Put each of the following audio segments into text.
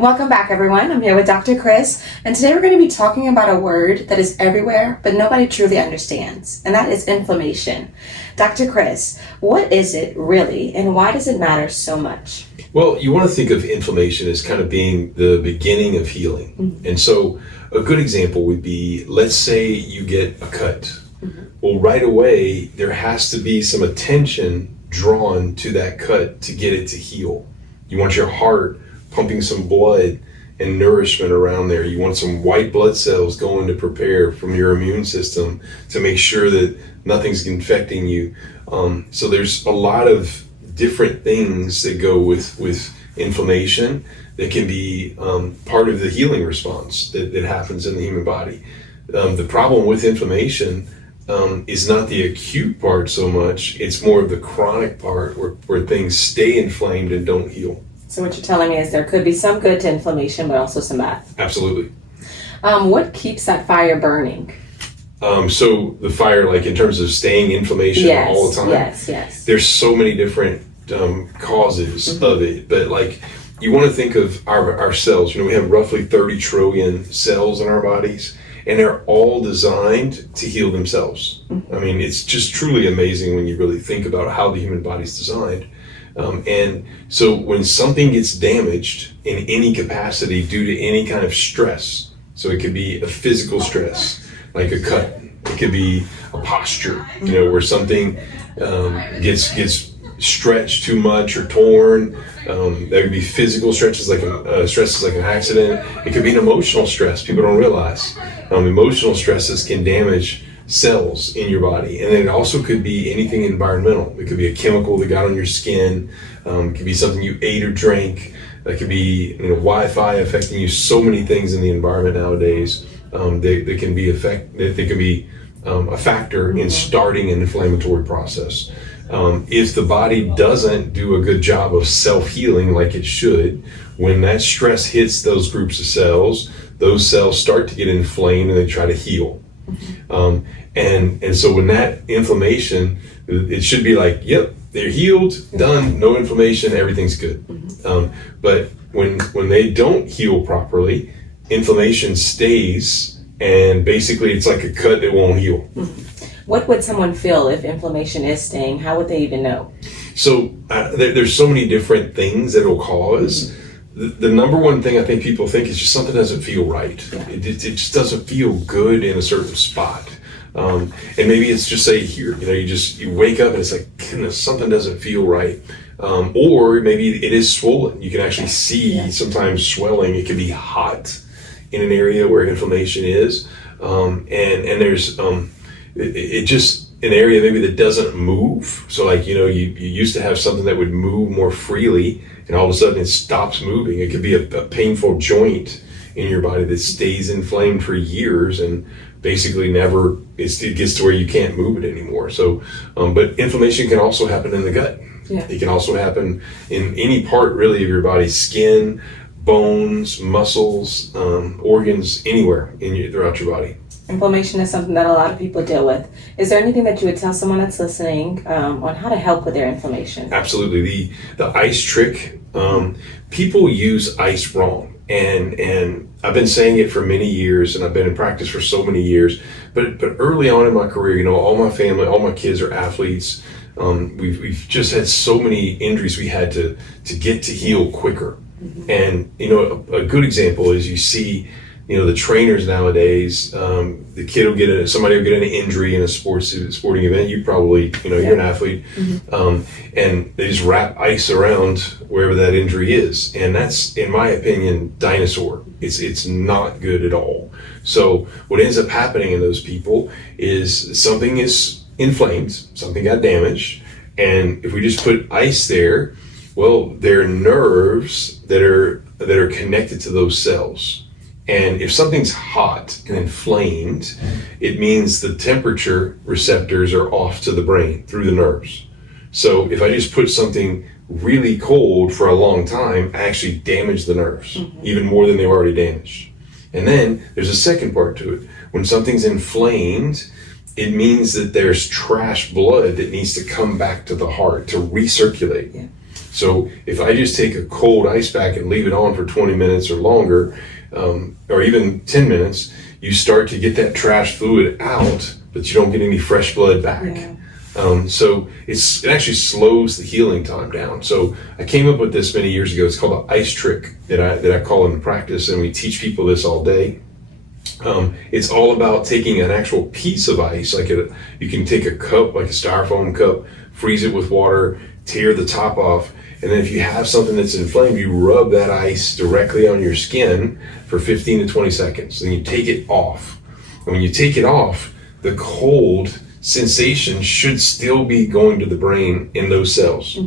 Welcome back, everyone. I'm here with Dr. Chris, and today we're going to be talking about a word that is everywhere, but nobody truly understands, and that is inflammation. Dr. Chris, what is it really, and why does it matter so much? Well, you want to think of inflammation as kind of being the beginning of healing. Mm-hmm. And so a good example would be, let's say you get a cut. Mm-hmm. Well, right away, there has to be some attention drawn to that cut to get it to heal. You want your heart pumping some blood and nourishment around there. You want some white blood cells going to prepare from your immune system to make sure that nothing's infecting you. So there's a lot of different things that go with inflammation that can be part of the healing response that happens in the human body. The problem with inflammation is not the acute part so much, it's more of the chronic part where things stay inflamed and don't heal. So what you're telling me is there could be some good to inflammation, but also some bad. Absolutely. What keeps that fire burning? So the fire, like in terms of staying inflammation all the time? Yes. There's so many different causes of it, but like you want to think of our cells. We have roughly 30 trillion cells in our bodies, and they're all designed to heal themselves. I mean, it's just truly amazing when you really think about how the human body's designed. And so when something gets damaged in any capacity due to any kind of stress, so it could be a physical stress, like a cut, it could be a posture, where something gets stretched too much or torn. There could be physical stresses like an accident. It could be an emotional stress people don't realize. Emotional stresses can damage cells in your body, and then it also could be anything environmental. It could be a chemical that got on your skin. It could be something you ate or drank. It could be Wi-Fi affecting you. So many things in the environment nowadays that can be a factor in starting an inflammatory process. If the body doesn't do a good job of self-healing like it should, when that stress hits those groups of cells, those cells start to get inflamed and they try to heal. And so when that inflammation, it should be like, yep, they're healed, done, no inflammation, everything's good. But when they don't heal properly, inflammation stays, and basically it's like a cut that won't heal. What would someone feel if inflammation is staying? How would they even know? So there's so many different things that it'll cause. The number one thing I think people think is just something doesn't feel right. It just doesn't feel good in a certain spot. And maybe it's just say here, you wake up and it's like, goodness, something doesn't feel right. Or maybe it is swollen. You can actually see sometimes swelling. It can be hot in an area where inflammation is. And there's, it just an area maybe that doesn't move. So like, you used to have something that would move more freely, and all of a sudden it stops moving. It could be a painful joint in your body that stays inflamed for years and basically never, it gets to where you can't move it anymore. So, but inflammation can also happen in the gut. Yeah. It can also happen in any part really of your body, skin, bones, muscles, organs, anywhere throughout your body. Inflammation is something that a lot of people deal with. Is there anything that you would tell someone that's listening on how to help with their inflammation? Absolutely. The ice trick, people use ice wrong. And I've been saying it for many years, and I've been in practice for so many years. But early on in my career, all my family, all my kids are athletes. We've just had so many injuries we had to get to heal quicker. Mm-hmm. And a good example is you see the trainers nowadays, the kid somebody will get an injury in a sporting event. You probably, you're an athlete, and they just wrap ice around wherever that injury is. And that's, in my opinion, dinosaur. It's not good at all. So what ends up happening in those people is something is inflamed, something got damaged. And if we just put ice there, well, there are nerves that are connected to those cells. And if something's hot and inflamed, it means the temperature receptors are off to the brain through the nerves. So if I just put something really cold for a long time, I actually damage the nerves, even more than they were already damaged. And then there's a second part to it. When something's inflamed, it means that there's trash blood that needs to come back to the heart to recirculate. So if I just take a cold ice pack and leave it on for 20 minutes or longer, or even 10 minutes, you start to get that trash fluid out, but you don't get any fresh blood back. Yeah. So it actually slows the healing time down. So I came up with this many years ago. It's called the ice trick that I call in practice, and we teach people this all day. It's all about taking an actual piece of ice, you can take a cup, like a styrofoam cup, freeze it with water, tear the top off, and then if you have something that's inflamed, you rub that ice directly on your skin for 15 to 20 seconds. Then you take it off. And when you take it off, the cold sensation should still be going to the brain in those cells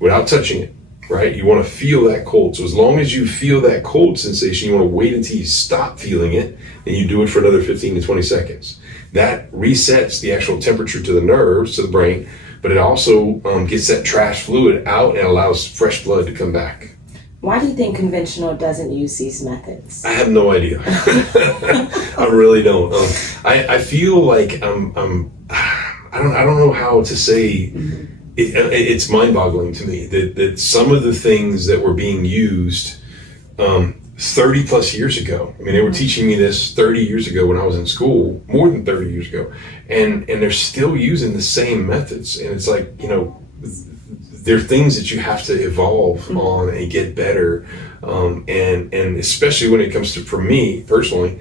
without touching it, right? You want to feel that cold. So as long as you feel that cold sensation, you want to wait until you stop feeling it, and you do it for another 15 to 20 seconds. That resets the actual temperature to the nerves, to the brain, but it also gets that trash fluid out and allows fresh blood to come back. Why do you think conventional doesn't use these methods? I have no idea. I really don't. I feel like I don't know how to say. It's mind-boggling to me that some of the things that were being used 30 plus years ago. I mean, they were teaching me this 30 years ago when I was in school, more than 30 years ago, and they're still using the same methods. And it's like, there are things that you have to evolve on and get better. And especially when it comes to, for me personally,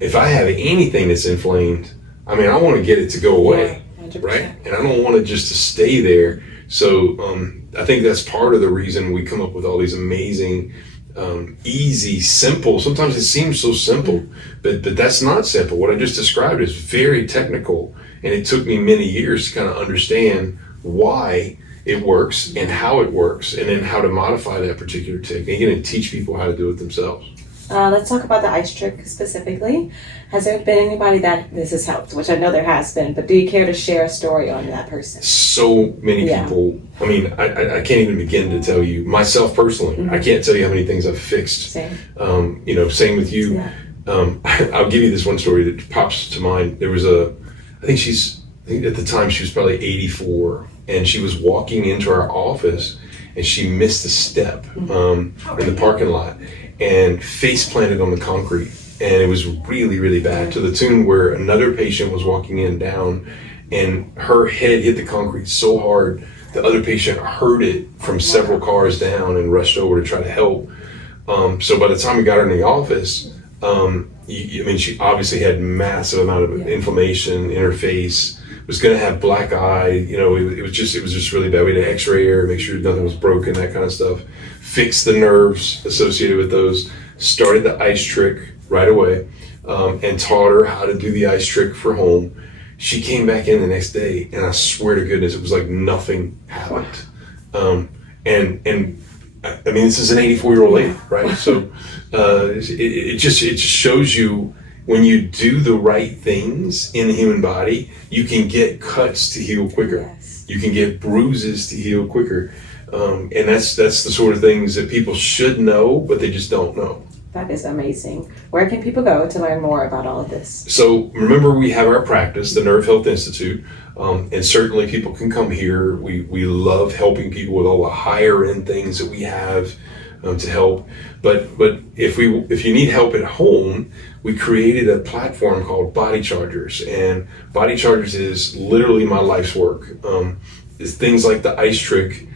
if I have anything that's inflamed, I mean, I want to get it to go away, right? And I don't want it just to stay there. So I think that's part of the reason we come up with all these amazing, easy, simple. Sometimes it seems so simple, but that's not simple. What I just described is very technical, and it took me many years to kind of understand why it works and how it works, and then how to modify that particular technique and teach people how to do it themselves. Let's talk about the ice trick specifically. Has there been anybody that this has helped? Which I know there has been, but do you care to share a story on that person? So many people. I mean, I can't even begin to tell you. Myself personally, I can't tell you how many things I've fixed. Same. Same with you. Yeah. I'll give you this one story that pops to mind. There was I think at the time she was probably 84, and she was walking into our office, and she missed a step in the parking lot and face planted on the concrete, and it was really, really bad, to the tune where another patient was walking in down, and her head hit the concrete so hard the other patient heard it from several cars down and rushed over to try to help. So by the time we got her in the office, she obviously had massive amount of inflammation in her face, was going to have black eye, it was just really bad. We had to x-ray her, make sure nothing was broken, that kind of stuff. Fixed the nerves associated with those, started the ice trick right away, and taught her how to do the ice trick for home. She came back in the next day, and I swear to goodness, it was like nothing happened. This is an 84-year-old lady, right? So it just shows you, when you do the right things in the human body, you can get cuts to heal quicker. Yes. You can get bruises to heal quicker. And that's the sort of things that people should know, but they just don't know. That is amazing. Where can people go to learn more about all of this? So remember, we have our practice, the Nerve Health Institute, and certainly people can come here. We love helping people with all the higher end things that we have to help. But if you need help at home, we created a platform called Body Chargers, and Body Chargers is literally my life's work. It's things like the ice trick.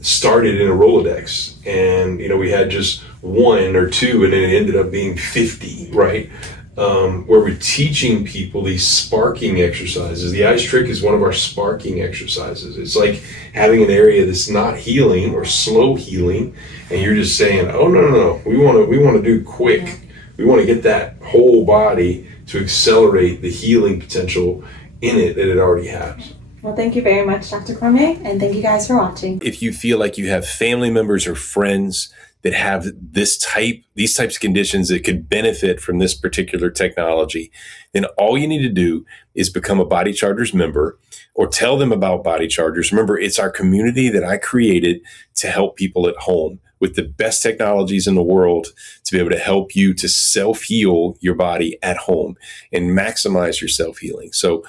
Started in a Rolodex, and we had just one or two, and then it ended up being 50, right? Where we're teaching people these sparking exercises. The ice trick is one of our sparking exercises. It's like having an area that's not healing or slow healing, and you're just saying, oh no, we want to do quick. We want to get that whole body to accelerate the healing potential in it that it already has. Well, thank you very much, Dr. Cormier, and thank you guys for watching. If you feel like you have family members or friends that have these types of conditions that could benefit from this particular technology, then all you need to do is become a Body Chargers member, or tell them about Body Chargers. Remember, it's our community that I created to help people at home with the best technologies in the world to be able to help you to self-heal your body at home and maximize your self-healing. So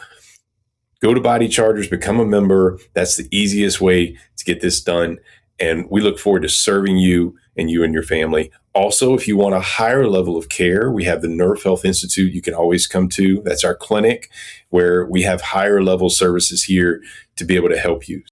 go to Body Chargers, become a member. That's the easiest way to get this done. And we look forward to serving you and your family. Also, if you want a higher level of care, we have the Nerve Health Institute you can always come to. That's our clinic where we have higher level services here to be able to help you.